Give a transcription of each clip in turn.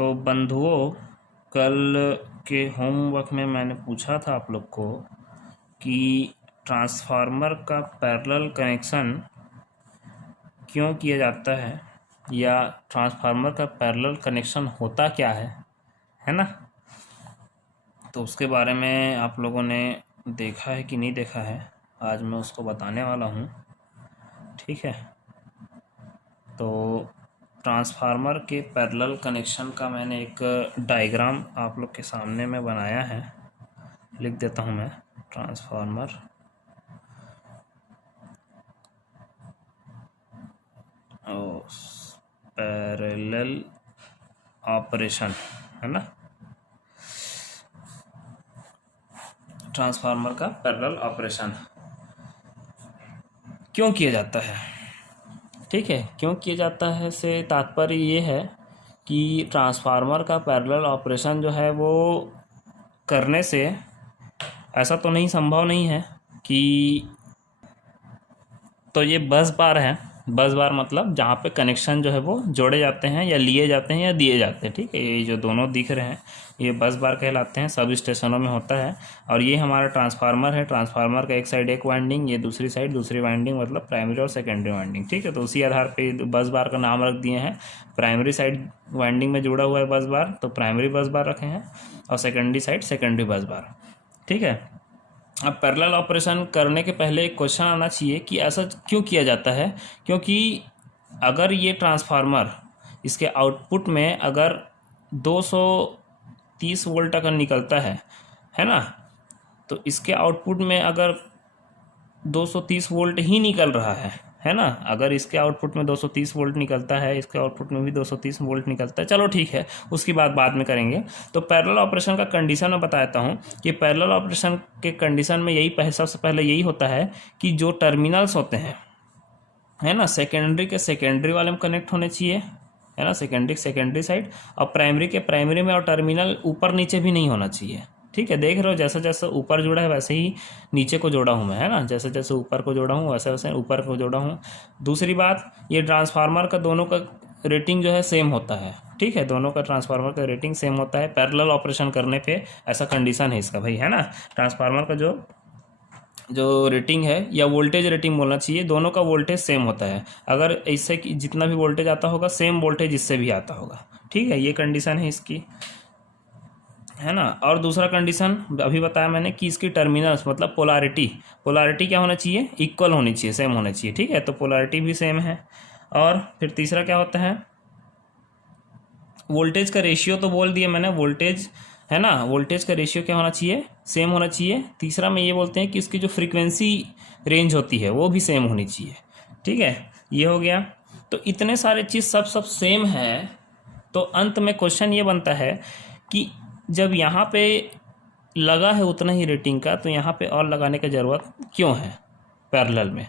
तो बंधुओं, कल के होमवर्क में मैंने पूछा था आप लोग को कि ट्रांसफार्मर का पैरेलल कनेक्शन क्यों किया जाता है, या ट्रांसफार्मर का पैरेलल कनेक्शन होता क्या है ना। तो उसके बारे में आप लोगों ने देखा है कि नहीं देखा है, आज मैं उसको बताने वाला हूँ। ठीक है, तो ट्रांसफार्मर के पैरेलल कनेक्शन का मैंने एक डायग्राम आप लोग के सामने में बनाया है, लिख देता हूँ मैं। ट्रांसफार्मर पैरेलल ऑपरेशन है ना, ट्रांसफार्मर का पैरेलल ऑपरेशन क्यों किया जाता है। ठीक है, क्यों किया जाता है से तात्पर्य ये है कि ट्रांसफार्मर का पैरेलल ऑपरेशन जो है वो करने से ऐसा तो नहीं, संभव नहीं है कि, तो ये बस बार है। बस बार मतलब जहाँ पे कनेक्शन जो है वो जोड़े जाते हैं या लिए जाते हैं या दिए जाते हैं। ठीक है, ये जो दोनों दिख रहे हैं ये बस बार कहलाते हैं, सब स्टेशनों में होता है। और ये हमारा ट्रांसफार्मर है। ट्रांसफार्मर का एक साइड एक वाइंडिंग, ये दूसरी साइड दूसरी वाइंडिंग, मतलब प्राइमरी और सेकेंडरी वाइंडिंग। ठीक है, तो उसी आधार पे बस बार का नाम रख दिए हैं। प्राइमरी साइड वाइंडिंग में जुड़ा हुआ है बस बार, तो प्राइमरी बस बार रखे हैं, और सेकेंडरी साइड सेकेंडरी बस बार। ठीक है, अब पैरेलल ऑपरेशन करने के पहले एक क्वेश्चन आना चाहिए कि ऐसा क्यों किया जाता है। क्योंकि अगर ये ट्रांसफार्मर, इसके आउटपुट में अगर 230 वोल्ट अगर निकलता है ना, तो इसके आउटपुट में अगर 230 वोल्ट ही निकल रहा है ना। अगर इसके आउटपुट में 230 वोल्ट निकलता है, इसके आउटपुट में भी 230 वोल्ट निकलता है, चलो ठीक है, उसकी बात बाद में करेंगे। तो पैरेलल ऑपरेशन का कंडीशन मैं बताता हूँ कि पैरेलल ऑपरेशन के कंडीशन में यही सबसे पहले यही होता है कि जो टर्मिनल्स होते हैं, है ना, सेकेंडरी के सेकेंडरी वाले में कनेक्ट होने चाहिए, है ना, सेकेंडरी साइड, और प्राइमरी के प्राइमरी में, और टर्मिनल ऊपर नीचे भी नहीं होना चाहिए। ठीक है, देख रहे हो जैसे जैसे ऊपर जुड़ा है वैसे ही नीचे को जोड़ा हूँ मैं, है ना, जैसे जैसे ऊपर को जोड़ा हूँ वैसे वैसे ऊपर को जोड़ा हूँ। दूसरी बात, ये ट्रांसफार्मर का दोनों का रेटिंग जो है सेम होता है। ठीक है, दोनों का ट्रांसफार्मर का रेटिंग सेम होता है पैरेलल ऑपरेशन करने पे, ऐसा कंडीशन है इसका भाई, है ना। ट्रांसफार्मर का जो रेटिंग है, या वोल्टेज रेटिंग बोलना चाहिए, दोनों का वोल्टेज सेम होता है। अगर इससे कि जितना भी वोल्टेज आता होगा सेम वोल्टेज इससे भी आता होगा। ठीक है, ये कंडीशन है इसकी, है ना। और दूसरा कंडीशन अभी बताया मैंने कि इसकी टर्मिनल्स मतलब पोलारिटी क्या होना चाहिए, इक्वल होनी चाहिए, सेम होना चाहिए। ठीक है, तो पोलारिटी भी सेम है। और फिर तीसरा क्या होता है, वोल्टेज का रेशियो तो बोल दिया मैंने, वोल्टेज है ना, वोल्टेज का रेशियो क्या होना चाहिए, सेम होना चाहिए। तीसरा में ये बोलते हैं कि इसकी जो फ्रीक्वेंसी रेंज होती है वो भी सेम होनी चाहिए। ठीक है, ये हो गया। तो इतने सारे चीज़ सब सेम है, तो अंत में क्वेश्चन ये बनता है कि जब यहाँ पे लगा है उतना ही रेटिंग का, तो यहाँ पे और लगाने की ज़रूरत क्यों है पैरेलल में।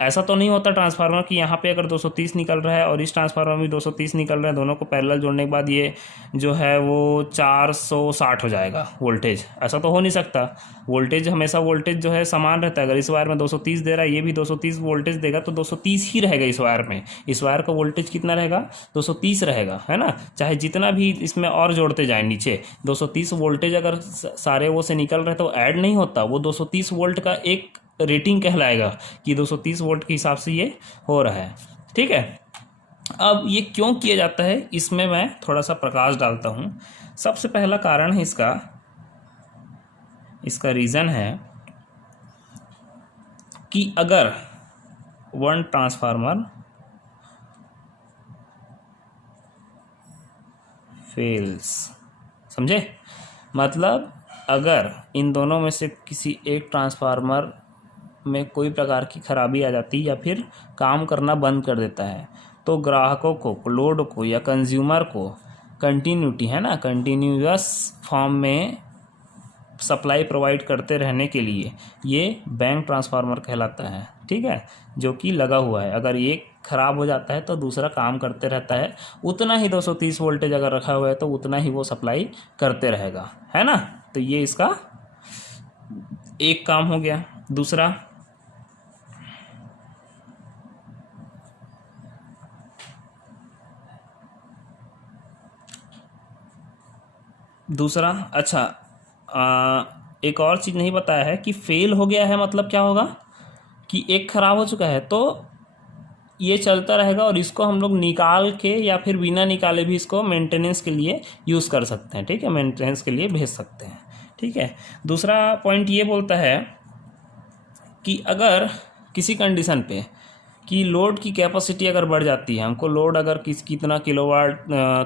ऐसा तो नहीं होता ट्रांसफार्मर कि यहाँ पे अगर 230 निकल रहा है और इस ट्रांसफार्मर में 230 निकल रहा है, दोनों को पैरेलल जोड़ने के बाद ये जो है वो 460 हो जाएगा वोल्टेज। ऐसा तो हो नहीं सकता। वोल्टेज हमेशा, वोल्टेज जो है समान रहता है। अगर इस वायर में 230 दे रहा है, ये भी 230 वोल्टेज देगा, तो 230 ही रहेगा इस वायर में। इस वायर का वोल्टेज कितना रहेगा, 230 रहेगा, है ना। चाहे जितना भी इसमें और जोड़ते जाए नीचे, 230 वोल्टेज अगर सारे वो से निकल रहे तो ऐड नहीं होता, वो 230 वोल्ट का एक रेटिंग कहलाएगा कि 230 वोल्ट के हिसाब से ये हो रहा है। ठीक है, अब ये क्यों किया जाता है इसमें मैं थोड़ा सा प्रकाश डालता हूँ। सबसे पहला कारण है इसका रीज़न है कि अगर वन ट्रांसफार्मर फेल्स, समझे, मतलब अगर इन दोनों में से किसी एक ट्रांसफार्मर में कोई प्रकार की खराबी आ जाती या फिर काम करना बंद कर देता है, तो ग्राहकों को, लोड को या कंज्यूमर को कंटिन्यूटी, है ना, कंटिन्यूअस फॉर्म में सप्लाई प्रोवाइड करते रहने के लिए ये बैंक ट्रांसफार्मर कहलाता है। ठीक है, जो कि लगा हुआ है, अगर ये ख़राब हो जाता है तो दूसरा काम करते रहता है, उतना ही 230 वोल्टेज अगर रखा हुआ है तो उतना ही वो सप्लाई करते रहेगा, है ना। तो ये इसका एक काम हो गया। दूसरा, दूसरा, अच्छा एक और चीज़ नहीं बताया है कि फेल हो गया है मतलब क्या होगा कि एक ख़राब हो चुका है तो ये चलता रहेगा और इसको हम लोग निकाल के या फिर बिना निकाले भी इसको मेंटेनेंस के लिए यूज़ कर सकते हैं, ठीक है, मेंटेनेंस के लिए भेज सकते हैं, ठीक है। दूसरा पॉइंट ये बोलता है कि अगर किसी कंडीशन पे कि लोड की कैपेसिटी अगर बढ़ जाती है, हमको लोड अगर कितना किलोवाट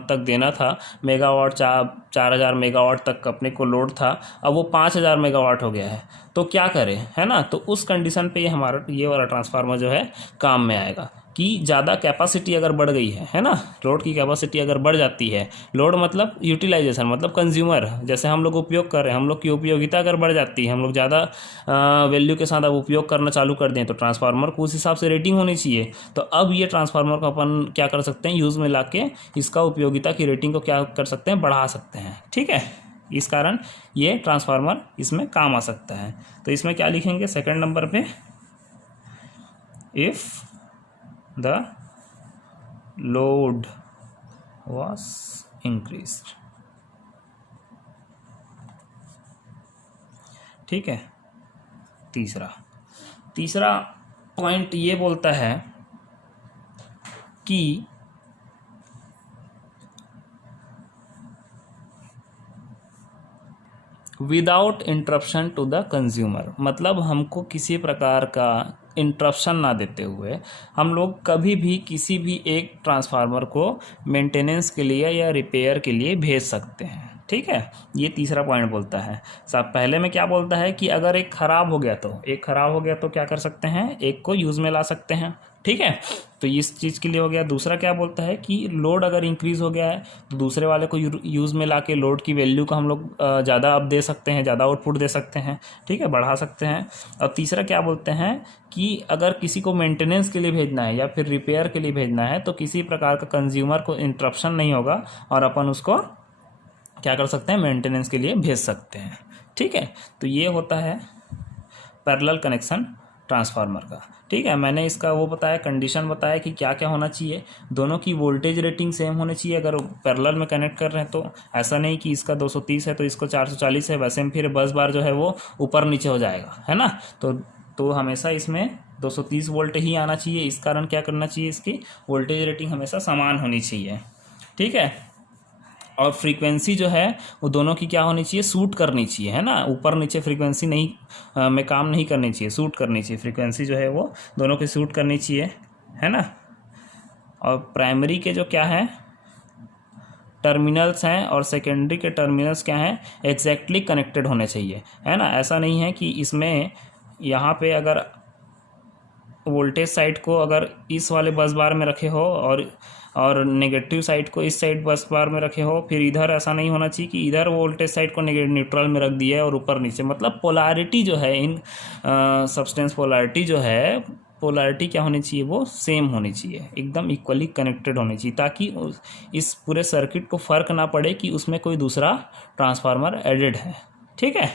तक देना था, मेगावाट 4000 मेगावाट तक अपने को लोड था, अब वो 5000 मेगावाट हो गया है, तो क्या करें, है ना। तो उस कंडीशन पे ये हमारा ये वाला ट्रांसफार्मर जो है काम में आएगा कि ज़्यादा कैपेसिटी अगर बढ़ गई है ना, लोड की कैपेसिटी अगर बढ़ जाती है, लोड मतलब यूटिलाइजेशन मतलब कंज्यूमर, जैसे हम लोग उपयोग कर रहे हैं, हम लोग की उपयोगिता अगर बढ़ जाती है, हम लोग ज़्यादा वैल्यू के साथ अब उपयोग करना चालू कर दें, तो ट्रांसफार्मर को उस हिसाब से रेटिंग होनी चाहिए। तो अब ये ट्रांसफार्मर को अपन क्या कर सकते हैं, यूज़ में ला के इसका उपयोगिता की रेटिंग को क्या कर सकते हैं, बढ़ा सकते हैं, ठीक है। इस कारण ये ट्रांसफार्मर इसमें काम आ सकता है। तो इसमें क्या लिखेंगे सेकंड नंबर पे, if the load was increased, ठीक है। तीसरा पॉइंट ये बोलता है कि without interruption to the consumer, मतलब हमको किसी प्रकार का इंटरप्शन ना देते हुए हम लोग कभी भी किसी भी एक ट्रांसफार्मर को मेंटेनेंस के लिए या रिपेयर के लिए भेज सकते हैं, ठीक है। ये तीसरा पॉइंट बोलता है। सब पहले में क्या बोलता है कि अगर एक ख़राब हो गया तो क्या कर सकते हैं, एक को यूज़ में ला सकते हैं, ठीक है। तो इस चीज़ के लिए हो गया। दूसरा क्या बोलता है कि लोड अगर इंक्रीज़ हो गया है तो दूसरे वाले को यूज़ में ला के लोड की वैल्यू को हम लोग ज़्यादा अब दे सकते हैं, ज़्यादा आउटपुट दे सकते हैं, ठीक है, बढ़ा सकते हैं। और तीसरा क्या बोलते हैं कि अगर किसी को मेंटेनेंस के लिए भेजना है या फिर रिपेयर के लिए भेजना है तो किसी प्रकार का कंज्यूमर को इंटरप्शन नहीं होगा और अपन उसको क्या कर सकते हैं, मेंटेनेंस के लिए भेज सकते हैं, ठीक है। तो ये होता है पैरेलल कनेक्शन ट्रांसफार्मर का, ठीक है। मैंने इसका वो बताया, कंडीशन बताया कि क्या क्या होना चाहिए, दोनों की वोल्टेज रेटिंग सेम होनी चाहिए अगर पैरेलल में कनेक्ट कर रहे हैं। तो ऐसा नहीं कि इसका 230 है तो इसको 440 है, वैसे में फिर बस बार जो है वो ऊपर नीचे हो जाएगा, है ना। तो हमेशा इसमें 230 वोल्ट ही आना चाहिए। इस कारण क्या करना चाहिए, इसकी वोल्टेज रेटिंग हमेशा समान होनी चाहिए, ठीक है। और फ्रीक्वेंसी जो है वो दोनों की क्या होनी चाहिए, सूट करनी चाहिए, है ना। ऊपर नीचे फ्रीक्वेंसी नहीं में काम नहीं करनी चाहिए, सूट करनी चाहिए। फ्रीक्वेंसी जो है वो दोनों की सूट करनी चाहिए, है ना। और प्राइमरी के जो क्या है टर्मिनल्स हैं और सेकेंडरी के टर्मिनल्स क्या हैं, एग्जैक्टली कनेक्टेड होने चाहिए, है ना। ऐसा नहीं है कि इसमें यहाँ पे अगर वोल्टेज साइड को अगर इस वाले बस बार में रखे हो और नेगेटिव साइड को इस साइड बस बार में रखे हो, फिर इधर ऐसा नहीं होना चाहिए कि इधर वोल्टेज साइड को न्यूट्रल में रख दिया है और ऊपर नीचे, मतलब पोलैरिटी जो है इन सब्सटेंस पोलैरिटी जो है, पोलैरिटी क्या होनी चाहिए, वो सेम होनी चाहिए, एकदम इक्वली कनेक्टेड होनी चाहिए, ताकि इस पूरे सर्किट को फ़र्क ना पड़े कि उसमें कोई दूसरा ट्रांसफार्मर एडेड है, ठीक है।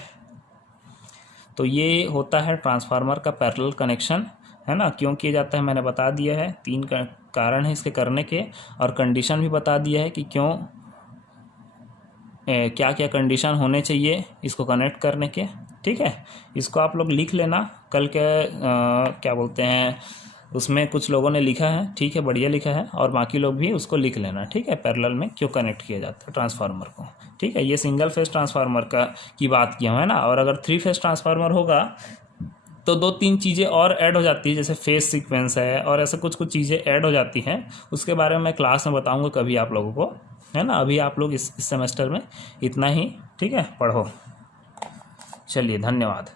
तो ये होता है ट्रांसफार्मर का पैरेलल कनेक्शन, है ना। क्यों किया जाता है मैंने बता दिया है, 3 कारण है इसके करने के, और कंडीशन भी बता दिया है कि क्यों क्या क्या कंडीशन होने चाहिए इसको कनेक्ट करने के, ठीक है। इसको आप लोग लिख लेना, कल के क्या बोलते हैं उसमें कुछ लोगों ने लिखा है, ठीक है, बढ़िया लिखा है, और बाकी लोग भी उसको लिख लेना, ठीक है। पैरेलल में क्यों कनेक्ट किया जाता है ट्रांसफार्मर को, ठीक है। ये सिंगल फेज ट्रांसफार्मर की बात किया है ना। और अगर 3 फेज ट्रांसफार्मर होगा तो 2-3 चीज़ें और ऐड हो जाती है, जैसे फेज सीक्वेंस है और ऐसे कुछ चीज़ें ऐड हो जाती हैं। उसके बारे में मैं क्लास में बताऊंगा कभी आप लोगों को, है ना। अभी आप लोग इस सेमेस्टर में इतना ही, ठीक है, पढ़ो। चलिए, धन्यवाद।